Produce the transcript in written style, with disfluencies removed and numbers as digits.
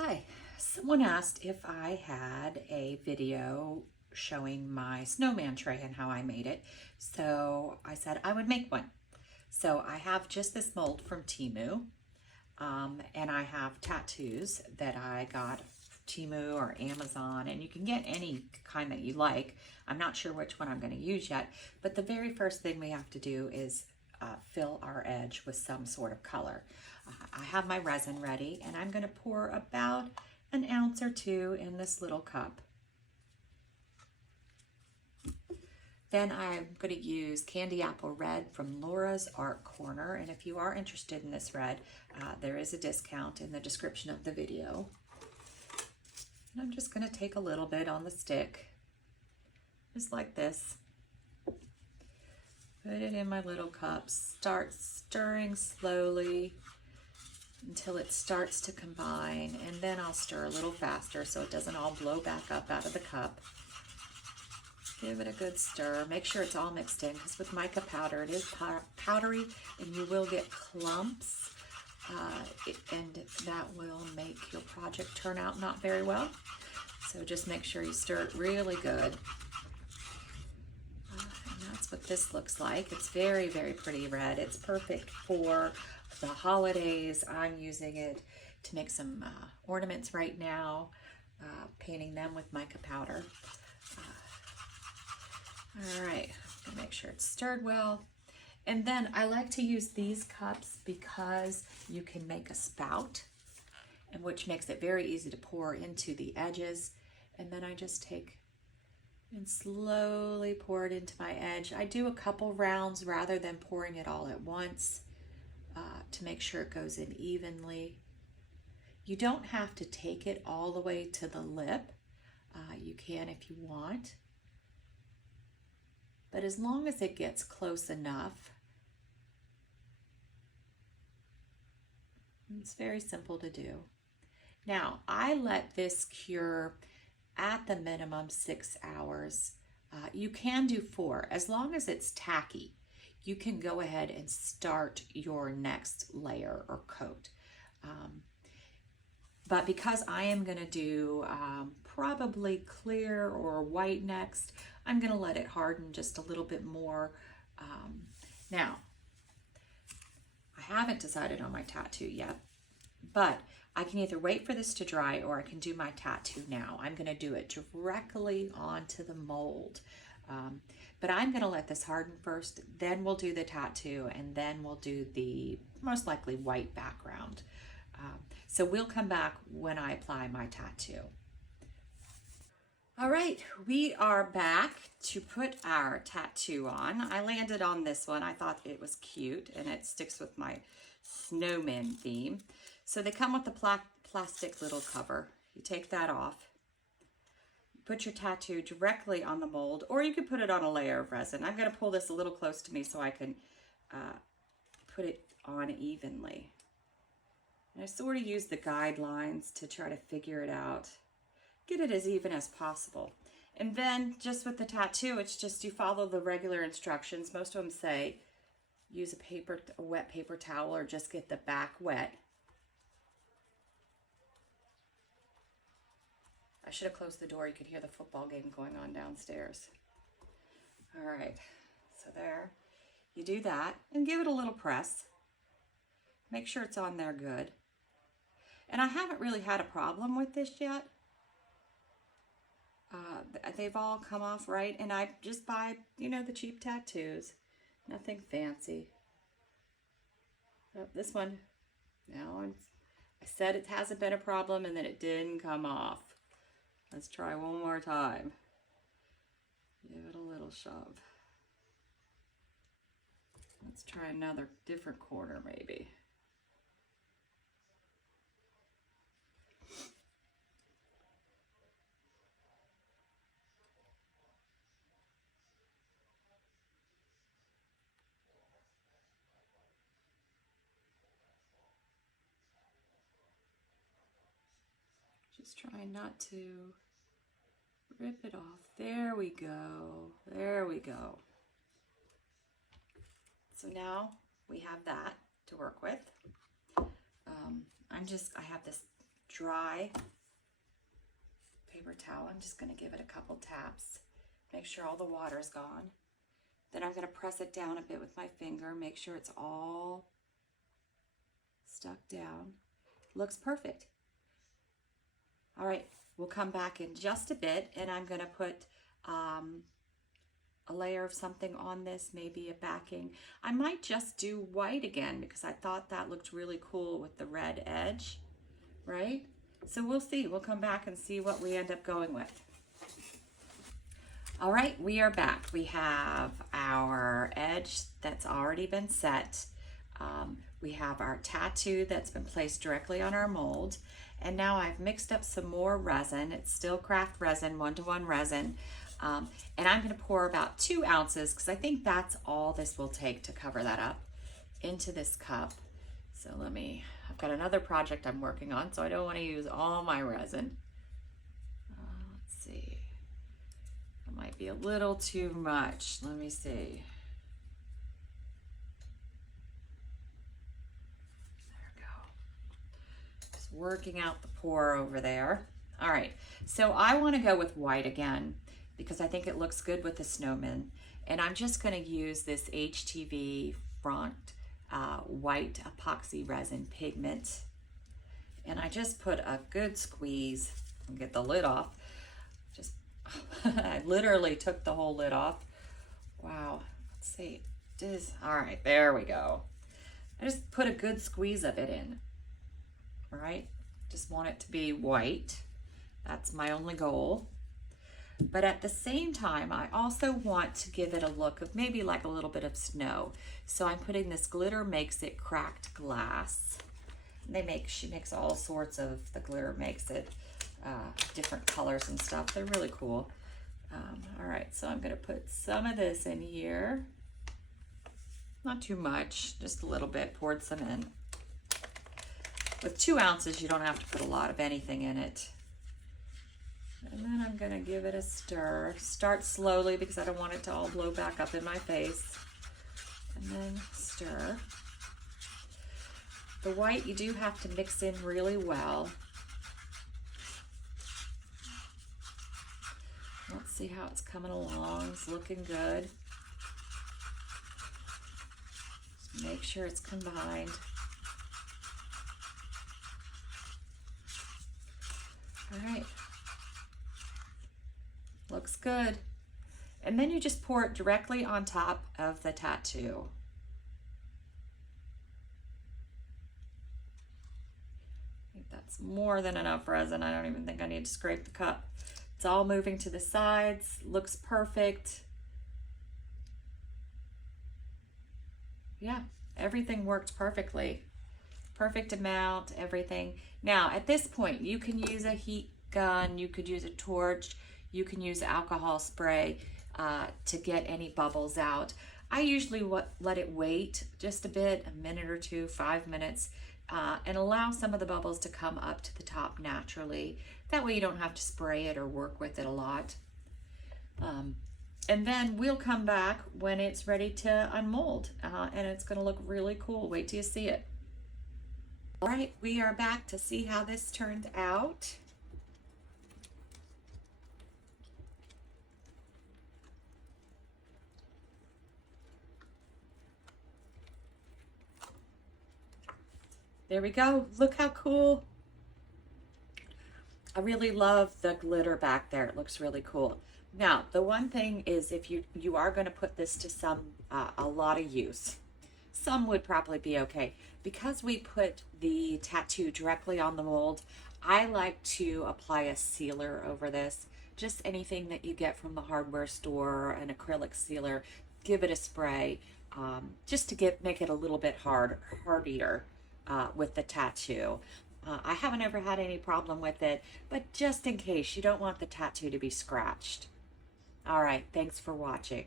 Hi, someone asked if I had a video showing my snowman tray and how I made it. So I said I would make one. So I have just this mold from Temu, and I have tattoos that I got Temu or Amazon, and you can get any kind that you like. I'm not sure which one I'm going to use yet, but the very first thing we have to do is fill our edge with some sort of color. I have my resin ready, and I'm going to pour about an ounce or two in this little cup. Then I'm going to use Candy Apple Red from Laura's Art Corner, and if you are interested in this red, there is a discount in the description of the video. And I'm just going to take a little bit on the stick, just like this. Put it in my little cup, start stirring slowly until it starts to combine, and then I'll stir a little faster so it doesn't all blow back up out of the cup. Give it a good stir. Make sure it's all mixed in, because with mica powder it is powdery and you will get clumps, and that will make your project turn out not very well. So just make sure you stir it really good. And that's what this looks like. It's very, very pretty red. It's perfect for the holidays. I'm using it to make some ornaments right now, painting them with mica powder. All right, make sure it's stirred well. And then I like to use these cups because you can make a spout, and which makes it very easy to pour into the edges. And then I just take and slowly pour it into my edge. I do a couple rounds rather than pouring it all at once to make sure it goes in evenly. You don't have to take it all the way to the lip. You can if you want. But as long as it gets close enough, it's very simple to do. Now, I let this cure at the minimum 6 hours. You can do 4, as long as it's tacky. You can go ahead and start your next layer or coat. But because I am going to do probably clear or white next, I'm going to let it harden just a little bit more. Now, I haven't decided on my tattoo yet, but I can either wait for this to dry or I can do my tattoo now. I'm going to do it directly onto the mold. But I'm going to let this harden first, then we'll do the tattoo, and then we'll do the most likely white background. So we'll come back when I apply my tattoo. All right, we are back to put our tattoo on. I landed on this one. I thought it was cute, and it sticks with my snowman theme. So they come with the plastic little cover. You take that off. Put your tattoo directly on the mold, or you can put it on a layer of resin. I'm going to pull this a little close to me so I can put it on evenly. And I sort of use the guidelines to try to figure it out. Get it as even as possible. And then just with the tattoo, it's just you follow the regular instructions. Most of them say use a wet paper towel or just get the back wet. I should have closed the door. You could hear the football game going on downstairs. All right, so there. You do that and give it a little press. Make sure it's on there good. And I haven't really had a problem with this yet. They've all come off right, and I just buy, the cheap tattoos. Nothing fancy. Oh, this one, now I said it hasn't been a problem, and then it didn't come off. Let's try one more time. Give it a little shove. Let's try another different corner maybe. Just trying not to rip it off. There we go. There we go. So now we have that to work with. I have this dry paper towel. I'm just going to give it a couple taps, make sure all the water's gone. Then I'm going to press it down a bit with my finger, make sure it's all stuck down. Looks perfect. All right, we'll come back in just a bit, and I'm going to put a layer of something on this, maybe a backing. I might just do white again because I thought that looked really cool with the red edge, right? So we'll see. We'll come back and see what we end up going with. All right, we are back. We have our edge that's already been set. We have our tattoo that's been placed directly on our mold. And now I've mixed up some more resin. It's still craft resin, 1-to-1 resin. And I'm going to pour about 2 ounces, because I think that's all this will take to cover that up, into this cup. So I've got another project I'm working on, so I don't want to use all my resin. Let's see. It might be a little too much. Let me see. Working out the pour over there. All right, so I want to go with white again because I think it looks good with the snowman, and I'm just going to use this HTV front white epoxy resin pigment, and I just put a good squeeze and get the lid off. Just I literally took the whole lid off. Wow, let's see. All right, there we go. I just put a good squeeze of it in. All right, just want it to be white. That's my only goal. But at the same time, I also want to give it a look of maybe like a little bit of snow. So I'm putting this glitter makes it cracked glass. She makes all sorts of, the glitter makes it different colors and stuff. They're really cool. All right, so I'm gonna put some of this in here. Not too much, just a little bit, poured some in. With 2 ounces, you don't have to put a lot of anything in it. And then I'm gonna give it a stir. Start slowly because I don't want it to all blow back up in my face. And then stir. The white you do have to mix in really well. Let's see how it's coming along. It's looking good. Just make sure it's combined. All right, looks good. And then you just pour it directly on top of the tattoo. I think that's more than enough resin. I don't even think I need to scrape the cup. It's all moving to the sides, looks perfect. Yeah, everything worked perfectly. Perfect amount, everything. Now, at this point, you can use a heat gun, you could use a torch, you can use alcohol spray to get any bubbles out. I usually let it wait just a bit, a minute or two, 5 minutes, and allow some of the bubbles to come up to the top naturally. That way you don't have to spray it or work with it a lot. And then we'll come back when it's ready to unmold, and it's gonna look really cool. Wait till you see it. All right, we are back to see how this turned out. There we go. Look how cool. I really love the glitter back there. It looks really cool. Now, the one thing is, if you are going to put this to a lot of use, some would probably be okay. Because we put the tattoo directly on the mold, I like to apply a sealer over this. Just anything that you get from the hardware store, an acrylic sealer, give it a spray, just to make it a little bit hardier with the tattoo. I haven't ever had any problem with it, but just in case, you don't want the tattoo to be scratched. All right, thanks for watching.